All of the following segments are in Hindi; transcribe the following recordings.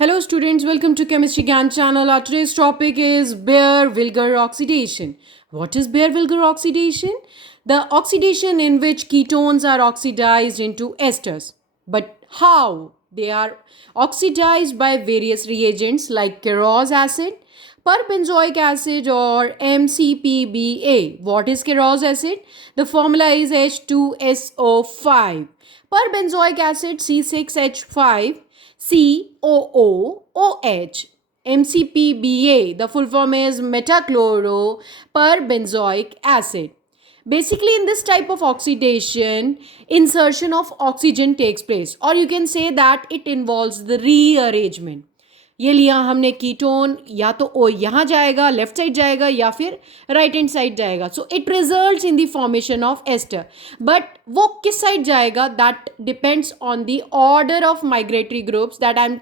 Hello students, welcome to Chemistry Gyan channel. Our today's topic is Baeyer-Wilger oxidation. What is Baeyer-Wilger oxidation? The oxidation in which ketones are oxidized into esters. But how? They are oxidized by various reagents like Keros acid, perbenzoic acid or MCPBA. What is Keros acid? The formula is H2SO5. Perbenzoic acid C6H5 COOOH. MCPBA, the full form is metachloroperbenzoic acid. Basically, in this type of oxidation, insertion of oxygen takes place, or you can say that it involves the rearrangement. ये लिया हमने कीटोन, या तो ओ यहाँ जाएगा, लेफ्ट साइड जाएगा, या फिर राइट हैंड साइड जाएगा. So it results in the formation of ester. But वो किस साइड जाएगा, that depends on the order of migratory groups. That I am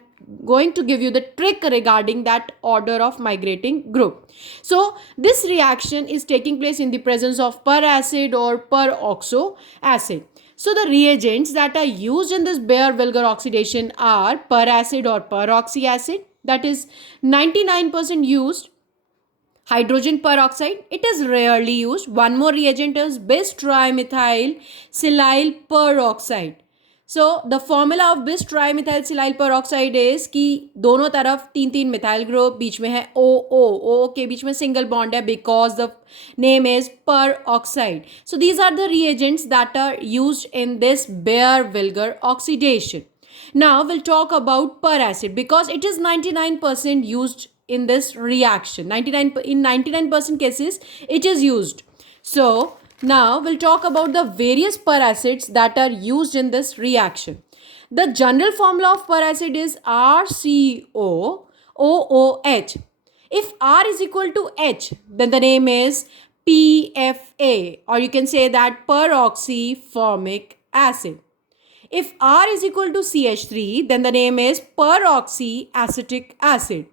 going to give you the trick regarding that order of migrating group. So this reaction is taking place in the presence of per acid or peroxo acid. So the reagents that are used in this Baeyer-Wilger oxidation are per acid or peroxy acid, that is 99% used. Hydrogen peroxide, it is rarely used. One more reagent is bis trimethyl silyl peroxide. So the formula of बिस ट्राईमिथाइल सिलाइल पेरोक्साइड इज कि दोनों तरफ तीन तीन मिथाइल ग्रुप, बीच में है ओ ओ ओ के बीच में सिंगल बॉन्ड है because the name is peroxide. So these are the reagents that are used in this Baeyer-Wilger oxidation. Now we'll talk about per acid because it is 99% used in this reaction. 99% cases it is used. So now we'll talk about the various per acids that are used in this reaction. The general formula of per acid is RCOOOH. If R is equal to H, then the name is PFA, or you can say that peroxyformic acid. If R is equal to CH3, then the name is peroxyacetic acid.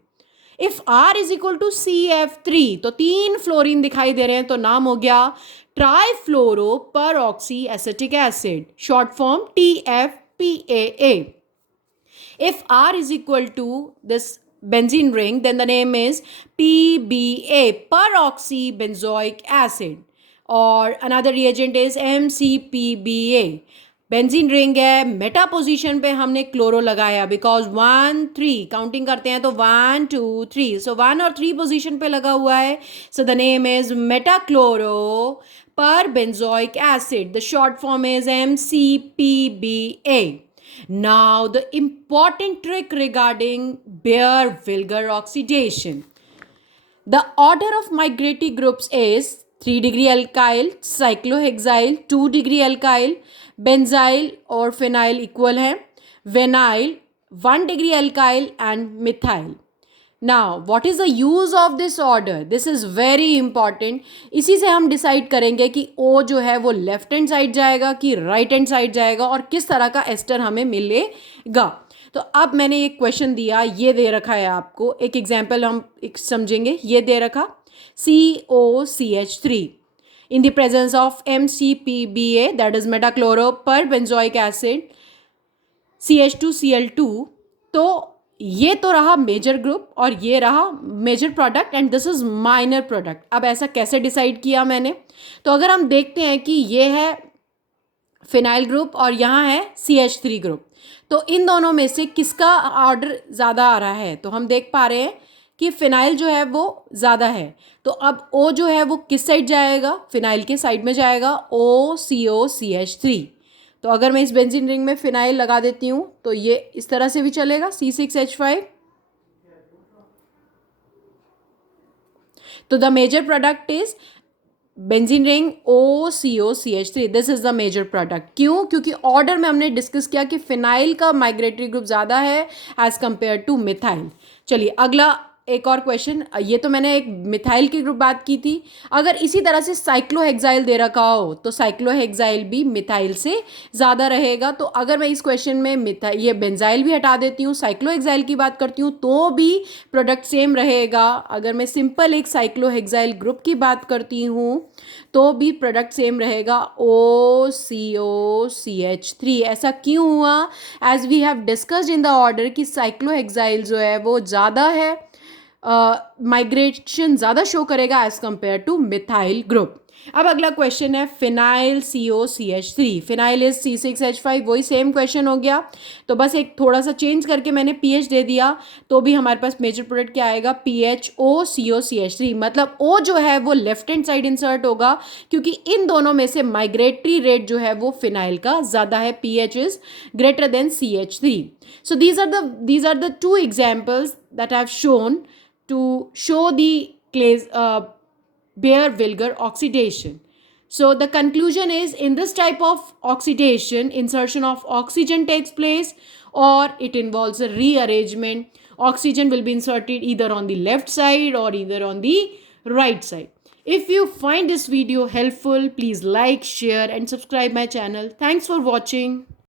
If R is equal to CF3, तो तीन फ्लोरीन दिखाई दे रहे हैं, तो नाम हो गया trifluoroperoxy acetic acid, short form TFPAA. If R is equal to this benzene ring, then the name is PBA, peroxybenzoic acid, or another reagent is MCPBA. Benzene ring है, मेटा पोजीशन पे हमने क्लोरो लगाया बिकॉज 1 3 काउंटिंग करते हैं तो 1 2 3, सो 1 और 3 पोजीशन पे लगा हुआ है. So the name is metachloro per benzoic acid. The short form is MCPBA. Now the important trick regarding Baeyer-Wilger oxidation. The order of migratory groups is 3 degree alkyl, cyclohexyl, 2 degree alkyl, benzyl और phenyl equal है, vinyl, 1 degree alkyl and methyl. Now what is the use of this order? This is very important. इसी से हम डिसाइड करेंगे कि O जो है वो लेफ्ट हैंड साइड जाएगा कि राइट हैंड साइड जाएगा और किस तरह का एस्टर हमें मिलेगा. तो अब मैंने एक क्वेश्चन दिया, ये दे रखा है आपको, एक एग्जाम्पल हम एक समझेंगे. ये दे रखा COCH3 in the presence of MCPBA, that is metachloroperbenzoic acid, CH2Cl2. तो ये तो रहा मेजर ग्रुप और ये रहा major product and this is minor product. अब ऐसा कैसे डिसाइड किया मैंने, तो अगर हम देखते हैं कि ये है फिनाइल ग्रुप और यहाँ है CH3 ग्रुप, तो इन दोनों में से किसका ऑर्डर ज़्यादा आ रहा है, तो हम देख पा रहे हैं कि फिनाइल जो है वो ज़्यादा है. तो अब O जो है वो किस साइड जाएगा, फिनाइल के साइड में जाएगा, OCOCH3. तो अगर मैं इस बेंजीन रिंग में फिनाइल लगा देती हूँ तो ये इस तरह से भी चलेगा, C6H5. तो the major product is benzene ring OCOCH3. This is the major product. क्यों? क्योंकि ऑर्डर में हमने डिस्कस किया कि फिनाइल का माइग्रेटरी ग्रुप ज़्यादा है एज कंपेयर टू मिथाइल. चलिए अगला एक और क्वेश्चन, ये तो मैंने एक मिथाइल की ग्रुप बात की थी, अगर इसी तरह से साइक्लोहेक्साइल दे रखा हो तो साइक्लोहेक्साइल भी मिथाइल से ज़्यादा रहेगा। तो अगर मैं इस क्वेश्चन में मिथाइल ये बेंजाइल भी हटा देती हूँ, साइक्लोहेक्साइल की बात करती हूँ, तो भी प्रोडक्ट सेम रहेगा। अगर मैं सिंपल एक साइक्लोहेक्साइल ग्रुप की बात करती हूँ तो भी प्रोडक्ट सेम रहेगा, OCO CH3। ऐसा क्यों हुआ? As we have discussed in the order कि साइक्लोहेक्साइल जो है वो ज़्यादा है, माइग्रेशन ज़्यादा शो करेगा as compare to methyl group. अब अगला क्वेश्चन है phenyl COCH3। Phenyl is C6H5, वही सेम क्वेश्चन हो गया, तो बस एक थोड़ा सा चेंज करके मैंने पीएच दे दिया, तो भी हमारे पास मेजर प्रोडक्ट क्या आएगा, PHOCOCH3। मतलब O जो है वो लेफ्ट हैंड साइड इंसर्ट होगा, क्योंकि इन दोनों में से माइग्रेटरी रेट जो है वो फिनाइल का ज़्यादा है, PH is greater than CH3। So these are the two examples that I've shown to show the Baeyer-Wilger oxidation. So the conclusion is, in this type of oxidation, insertion of oxygen takes place or it involves a rearrangement. Oxygen will be inserted either on the left side or either on the right side. If you find this video helpful, please like, share and subscribe my channel. Thanks for watching.